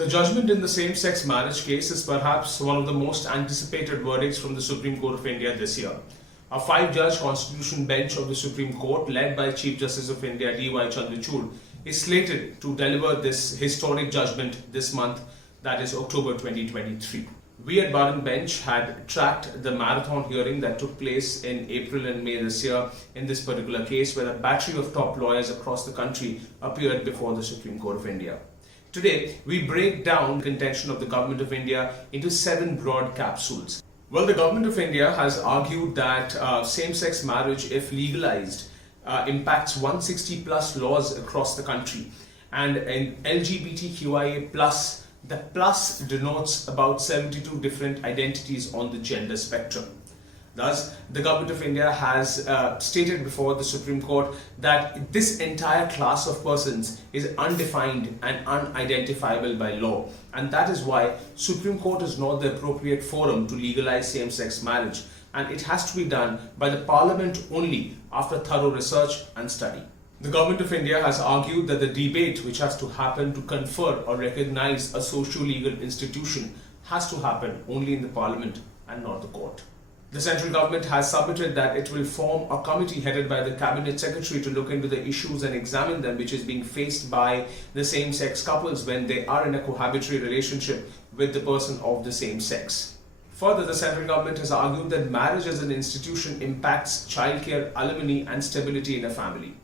The judgment in the same-sex marriage case is perhaps one of the most anticipated verdicts from the Supreme Court of India this year. A 5-judge constitution bench of the Supreme Court, led by Chief Justice of India D.Y. Chandrachud, is slated to deliver this historic judgment this month, that is October 2023. We at Bar and Bench had tracked the marathon hearing that took place in April and May this year in this particular case, where a battery of top lawyers across the country appeared before the Supreme Court of India. Today, we break down the contention of the Government of India into 7 broad capsules. Well, the Government of India has argued that same-sex marriage, if legalized, impacts 160 plus laws across the country. And in LGBTQIA+, the plus denotes about 72 different identities on the gender spectrum. Thus, the Government of India has stated before the Supreme Court that this entire class of persons is undefined and unidentifiable by law, and that is why Supreme Court is not the appropriate forum to legalize same-sex marriage, and it has to be done by the Parliament only after thorough research and study. The Government of India has argued that the debate which has to happen to confer or recognize a socio-legal institution has to happen only in the Parliament and not the court. The central government has submitted that it will form a committee headed by the Cabinet Secretary to look into the issues and examine them which is being faced by the same-sex couples when they are in a cohabitatory relationship with the person of the same sex. Further, the central government has argued that marriage as an institution impacts childcare, alimony and stability in a family.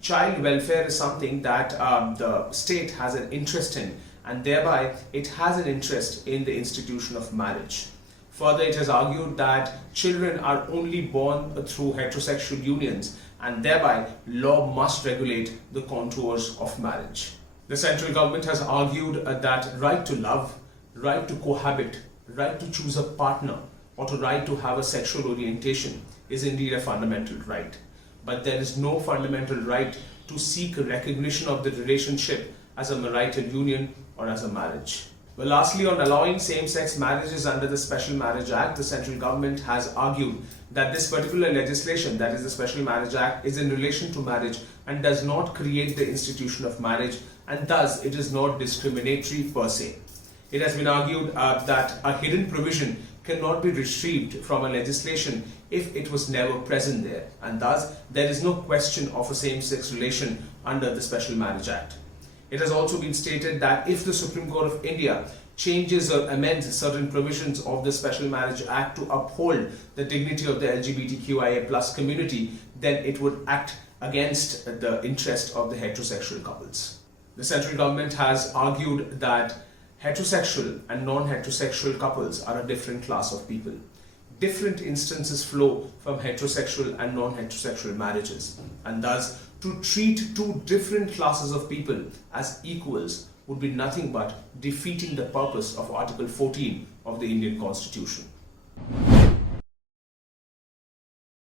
Child welfare is something that the state has an interest in, and thereby it has an interest in the institution of marriage. Further, it has argued that children are only born through heterosexual unions, and thereby law must regulate the contours of marriage. The central government has argued that right to love, right to cohabit, right to choose a partner, or to right to have a sexual orientation is indeed a fundamental right. But there is no fundamental right to seek recognition of the relationship as a marital union or as a marriage. Well, lastly, on allowing same-sex marriages under the Special Marriage Act, the central government has argued that this particular legislation, that is the Special Marriage Act, is in relation to marriage and does not create the institution of marriage, and thus it is not discriminatory per se. It has been argued that a hidden provision cannot be retrieved from a legislation if it was never present there, and thus there is no question of a same-sex relation under the Special Marriage Act. It has also been stated that if the Supreme Court of India changes or amends certain provisions of the Special Marriage Act to uphold the dignity of the LGBTQIA+ community, then it would act against the interest of the heterosexual couples. The central government has argued that heterosexual and non-heterosexual couples are a different class of people. Different instances flow from heterosexual and non-heterosexual marriages, and thus to treat two different classes of people as equals would be nothing but defeating the purpose of Article 14 of the Indian Constitution.